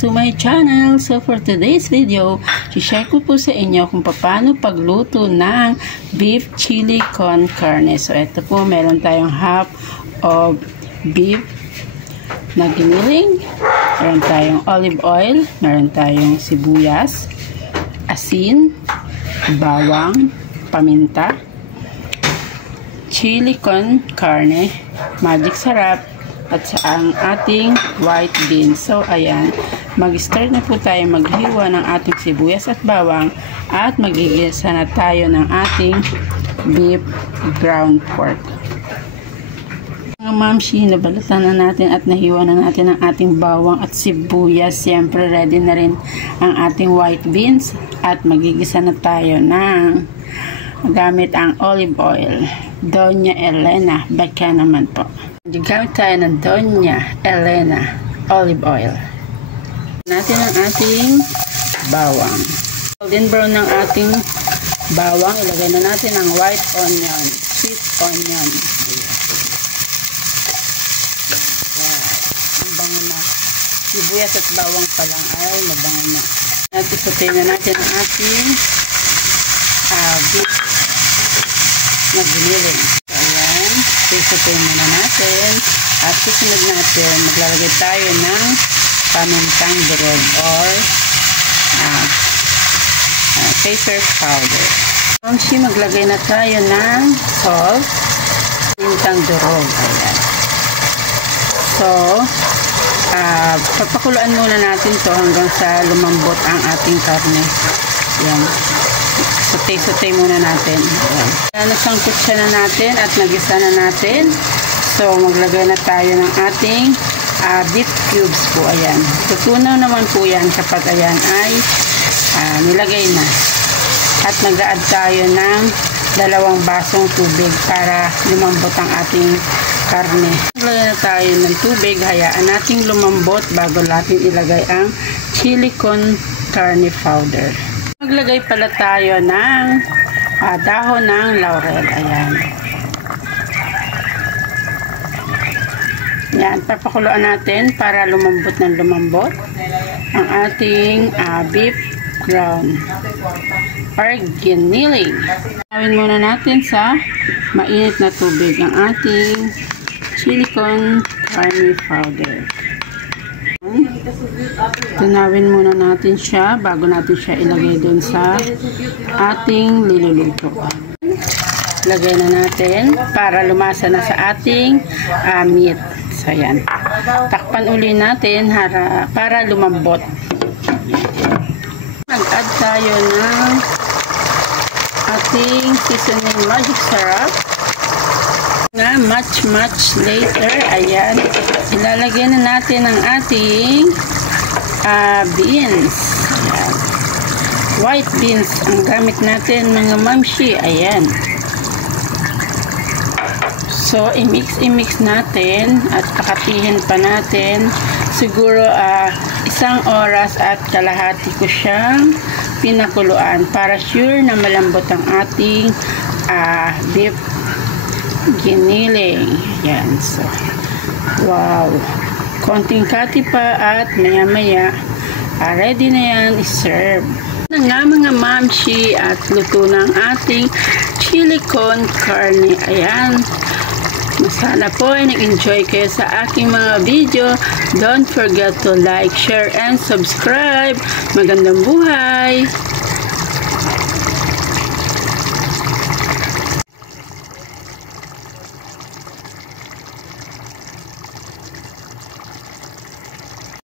to my channel. So for today's video, share ko po sa inyo kung paano pagluto ng beef chili con carne. So ito po, meron tayong half of beef na giniling, meron tayong olive oil, meron tayong sibuyas, asin, bawang, paminta, chili con carne, magic sarap, at ang ating white beans. So ayan, mag-start na po tayo maghiwa ng ating sibuyas at bawang at magigisa na tayo ng ating beef ground pork. Mga mamshi, nabalatan na natin at nahiwa na natin ang ating bawang at sibuyas. Siyempre ready na rin ang ating white beans at magigisa na tayo ng gamit ang olive oil. Doña Elena, baka naman po. Gamit tayo ng Doña Elena olive oil. Natin ang ating bawang. Golden brown ng ating bawang. Ilagay na natin ang white onion, sweet onion. Wow, ang bango na. Sibuyas at bawang pa lang ay mabango na. At isutay na natin ang ating beef na giniling. Ayan, isutay muna natin. At susunod natin, maglalagay tayo ng pamintang durog or pepper powder. Mamshi, maglagay na tayo ng salt, pamintang durog. Ayan. So, papakuluan muna natin to hanggang sa lumambot ang ating karne. Ayan. Sutay-sutay muna natin. Ayan. Nasangkot siya na natin at nagisa na natin. So, maglagay na tayo ng ating beef cubes po. Ayan. Tutunaw naman po yan kapag ayan ay nilagay na. At nag-add tayo ng 2 basong tubig para lumambot ang ating karne. Maglagay na tayo ng tubig. Hayaan nating lumambot bago natin ilagay ang chili con carne powder. Maglagay pala tayo ng dahon ng laurel. Ayan. Yan, papakuluan natin para lumambot ng lumambot ang ating beef ground or giniling. Gawin muna natin sa mainit na tubig ang ating chili con carne powder. Tunawin muna natin siya bago natin siya ilagay dun sa ating niluluto. Lagay na natin para lumasa na sa ating meat. So, yan. Takpan uli natin para lumambot. Mag-add tayo ng ating seasoning magic sarap. Na much later, ayan, ilalagay na natin ang ating beans. Ayan. White beans ang gamit natin mga mamshi. Ayan. So, i-mix natin at pakatihin pa natin. Siguro 1 oras at kalahati ko siyang pinakuluan para sure na malambot ang ating beef giniling. Yan. So, wow. Konting kati pa at maya-maya ready na yan i-serve. Na nga mga mamshi at luto ng ating chili con carne. Ayan. Sana po ay nag-enjoy kayo sa aking mga video. Don't forget to like, share, and subscribe. Magandang buhay!